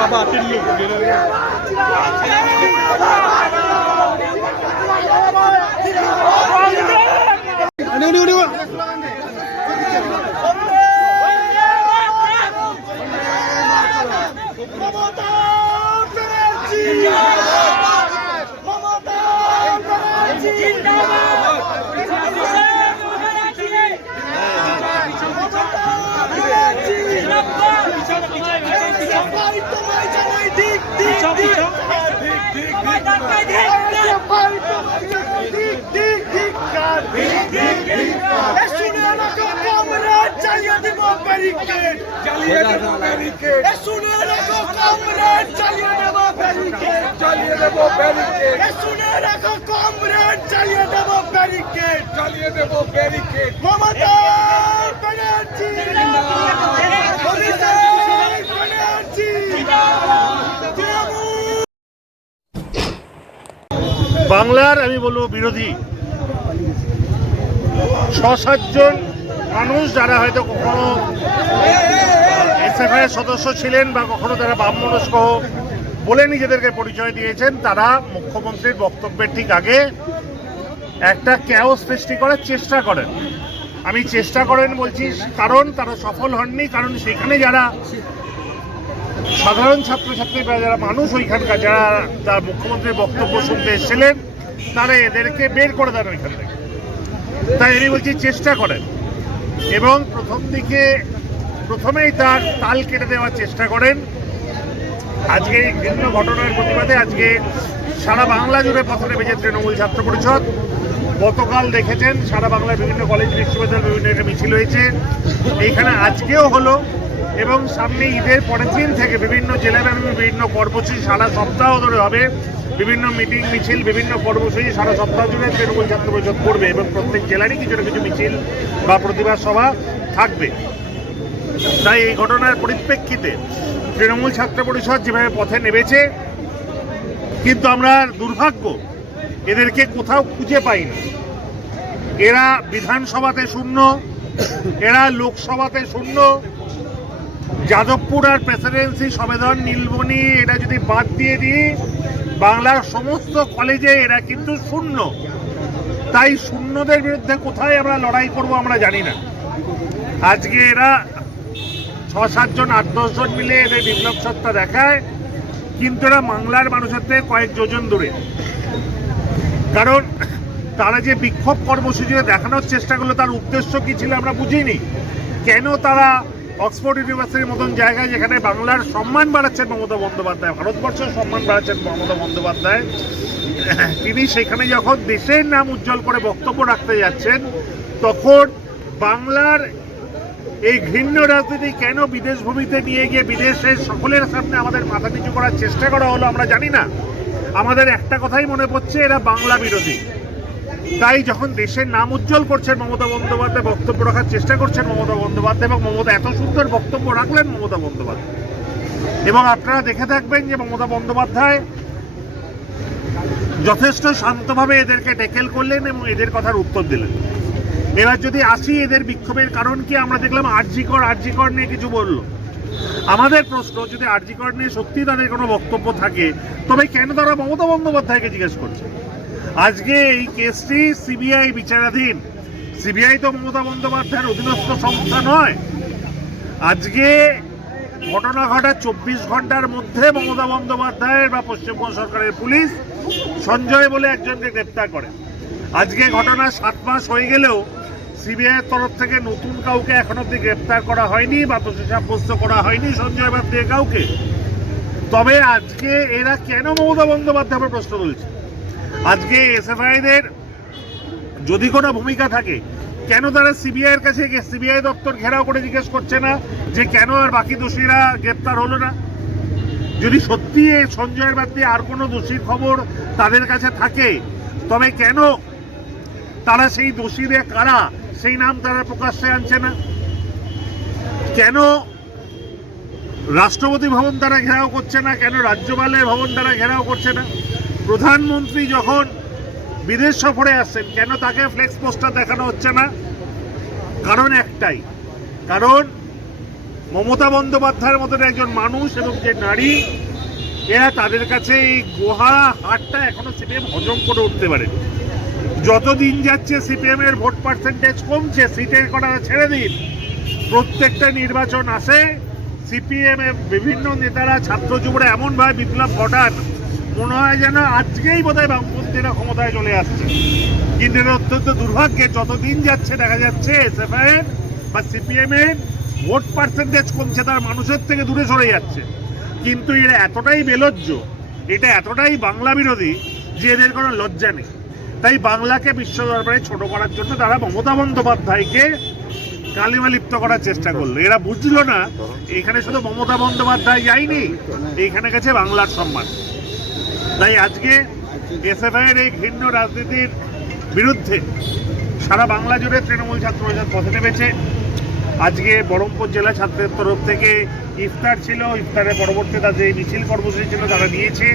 বাবা তিল্লু বাংলার আমি বলবো বিরোধী ৬-৭ জন মানুষ যারা হয়তো কখনো এসএফআই এর সদস্য ছিলেন বা কখনো তারা বামমনস্ক বলে নিজেদেরকে পরিচয় দিয়েছেন, তারা মুখ্যমন্ত্রীর বক্তব্যের ঠিক আগে একটা ক্যাওস সৃষ্টি করার চেষ্টা করেন। আমি চেষ্টা করেন বলছি কারণ তারা সফল হননি, কারণ সেখানে যারা সাধারণ ছাত্রছাত্রী বা যারা মানুষ ওইখানকার যারা তার মুখ্যমন্ত্রীর বক্তব্য শুনতে এসেছিলেন তারা এদেরকে বের করে দেন ওইখান থেকে। তাই আমি বলছি চেষ্টা করেন এবং প্রথমেই তার তাল কেটে দেওয়ার চেষ্টা করেন। আজকে এই ভিন্ন ঘটনার প্রতিবাদে আজকে সারা বাংলা জুড়ে পথ নেমেছে তৃণমূল ছাত্র পরিষদ। গতকাল দেখেছেন সারা বাংলার বিভিন্ন কলেজ বিশ্ববিদ্যালয় বিভিন্ন একটা মিছিল হয়েছে, এইখানে আজকেও হলো এবং সামনে ঈদের পরের দিন থেকে বিভিন্ন জেলাব্যাপী বিভিন্ন কর্মসূচি সারা সপ্তাহ ধরে হবে, বিভিন্ন মিটিং মিছিল বিভিন্ন কর্মসূচি সারা সপ্তাহ জুড়ে তৃণমূল ছাত্র পরিষদ করবে এবং প্রত্যেক জেলারই কিছু না কিছু মিছিল বা প্রতিবাদ সভা থাকবে। তাই এই ঘটনার পরিপ্রেক্ষিতে তৃণমূল ছাত্র পরিষদ যেভাবে পথে নেমেছে, কিন্তু আমরা দুর্ভাগ্য এদেরকে কোথাও খুঁজে পাই না। এরা বিধানসভাতে শূন্য, এরা লোকসভাতে শূন্য, যাদবপুর আর প্রেসিডেন্সি সবেদন নীলমণি এটা যদি বাদ দিয়ে দিই বাংলার সমস্ত কলেজে এরা কিন্তু শূন্য। তাই শূন্যদের বিরুদ্ধে কোথায় আমরা লড়াই করব আমরা জানি না। আজকে এরা ৬-৭ জন ৮-১০ জন মিলে এদের বিপ্লব সত্তা দেখায়, কিন্তু এরা বাংলার মানুষের থেকে কয়েক যোজন দূরে। কারণ তারা যে বিক্ষোভ কর্মসূচিতে দেখানোর চেষ্টা করলো তার উদ্দেশ্য কি ছিল আমরা বুঝিনি। কেন তারা অক্সফোর্ড ইউনিভার্সিটির মতন জায়গায় যেখানে বাংলার সম্মান বাড়াচ্ছেন মমতা বন্দ্যোপাধ্যায়, ভারতবর্ষের সম্মান বাড়াচ্ছেন মমতা বন্দ্যোপাধ্যায়, তিনি সেখানে যখন দেশের নাম উজ্জ্বল করে বক্তব্য রাখতে যাচ্ছেন তখন বাংলার এই ঘৃণ্য রাজনীতি কেন বিদেশ ভূমিতে নিয়ে গিয়ে বিদেশের সকলের সামনে আমাদের মাথা নিচু করার চেষ্টা করা হলো আমরা জানি না। আমাদের একটা কথাই মনে পড়ছে, এরা বাংলা বিরোধী। তাই যখন দেশের নাম উজ্জ্বল করছেন মমতা বন্দ্যোপাধ্যায়, বক্তব্য রাখার চেষ্টা করছেন মমতা বন্দ্যোপাধ্যায় এবং মমতা এত সুন্দর বক্তব্য রাখলেন মমতা বন্দ্যোপাধ্যায়, এবং আপনারা দেখে থাকবেন যে মমতা বন্দ্যোপাধ্যায় যথেষ্ট শান্তভাবে এদেরকে ট্যাকেল করলেন এবং এদের কথার উত্তর দিলেন। এবার যদি আসি এদের বিক্ষোভের কারণ কি, আমরা দেখলাম আরজিকর নিয়ে কিছু বলল। আমাদের প্রশ্ন, যদি আরজিকর নিয়ে সত্যি তাদের কোনো বক্তব্য থাকে তবে কেন তারা মমতা বন্দ্যোপাধ্যায়কে জিজ্ঞেস করছে? আজকে এই কেসটি সিবিআই বিচারাধীন। সিবিআই তো মমতা বন্দ্যোপাধ্যায়ের অধীনস্থ সংস্থা নয়। আজকে ঘটনা ঘটার ২৪ ঘন্টার মধ্যে মমতা বন্দ্যোপাধ্যায়ের বা পশ্চিমবঙ্গ সরকারের পুলিশ সঞ্জয় বলে একজনকে গ্রেপ্তার করে। আজকে ঘটনা ৭ মাস হয়ে গেলেও সিবিআইয়ের তরফ থেকে নতুন কাউকে এখন অব্দি গ্রেপ্তার করা হয়নি বা দোষী সাব্যস্ত করা হয়নি সঞ্জয় বাদ দিয়ে কাউকে। তবে আজকে এরা কেন মমতা বন্দ্যোপাধ্যায় প্রশ্ন তুলছে? আজকে এসএফআইদের যদি কোনো ভূমিকা থাকে কেন তারা সিবিআইয়ের কাছে সিবিআই দপ্তর ঘেরাও করে জিজ্ঞেস করছে না যে কেন আর বাকি দোষীরা গ্রেপ্তার হলো না? যদি সত্যি এই সঞ্জয়ের বাদ দিয়ে আর কোনো দোষীর খবর তাদের কাছে থাকে তবে কেন তারা সেই দোষীদের কারা সেই নাম তারা প্রকাশ্যে আনছে না? কেন রাষ্ট্রপতি ভবন তারা ঘেরাও করছে না কেন? রাজ্যপালের ভবন তারা ঘেরাও করছে না? প্রধানমন্ত্রী যখন বিদেশ সফরে আসছেন কেন তাকে ফ্লেক্স পোস্টার দেখানো হচ্ছে না? কারণ একটাই, কারণ মমতা বন্দ্যোপাধ্যায়ের মতন একজন মানুষ এবং যে নারী, এরা তাদের কাছে এই গোহা হারটা এখনো সিপিএম হজম করে উঠতে পারে। যতদিন যাচ্ছে সিপিএম এর ভোট পার্সেন্টেজ কমছে, সিটের কথা ছেড়ে দিন, প্রত্যেকটা নির্বাচন আসে সিপিএম এর বিভিন্ন নেতারা ছাত্র যুবরা এমনভাবে বিপ্লব ঘটান মনে হয় যেন আজকেই বোধহয় বামপন্থীরা ক্ষমতায় চলে আসছে। কিন্তু এর অত্যন্ত দুর্ভাগ্যে যতদিন যাচ্ছে দেখা যাচ্ছে এসএফআই এর বা সিপিএম এর ভোট পার্সেন্টেজ কমছে, তার মানুষের থেকে দূরে সরে যাচ্ছে। কিন্তু এরা এতটাই বেলজ্জ, এটা এতটাই বাংলা বিরোধী যে এদের কোনো লজ্জা নেই। তাই বাংলাকে বিশ্ব দরবারে ছোট করার জন্য তারা মমতা বন্দ্যোপাধ্যায়কে কালিমা লিপ্ত করার চেষ্টা করলো। এরা বুঝলো না এখানে শুধু মমতা বন্দ্যোপাধ্যায় যায়নি, এইখানে গেছে বাংলার সম্মান। তাই আজকে এসএফআই এর এই ঘৃণ্য রাজনীতির বিরুদ্ধে সারা বাংলা জুড়ে তৃণমূল ছাত্র পরিষদ পথে নেমেছে। আজকে বহরমপুর জেলা ছাত্রের তরফ থেকে ইফতার ছিল, ইফতারের পরবর্তীতে যে মিছিল কর্মসূচি ছিল তারা নিয়েছে,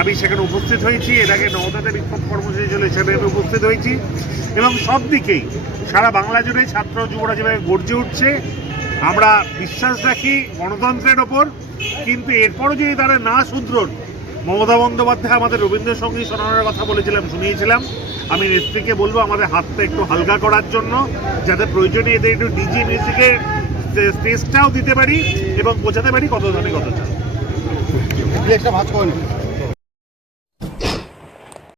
আমি সেখানে উপস্থিত হয়েছি। এর আগে নওদাতে বিক্ষোভ কর্মসূচি ছিল, সেখানে আমি উপস্থিত হয়েছি। এবং সব দিকেই সারা বাংলা জুড়ে ছাত্র যুবরা যেভাবে গর্জে উঠছে, আমরা বিশ্বাস রাখি গণতন্ত্রের ওপর। কিন্তু এরপরও যদি তারা না শুধরন, মমতা বন্দ্যোপাধ্যায় আমাদের রবীন্দ্রসঙ্গীত শোনানোর কথা বলেছিলাম, শুনিয়েছিলাম, আমি নেত্রীকে বলবো আমাদের হাতটা একটু হালকা করার জন্য, যাতে প্রয়োজনে এদের একটু ডিজি মিউজিকের স্টেজটাও দিতে পারি এবং বোঝাতে পারি কত দামে কত চাল। একটা ভাজ করে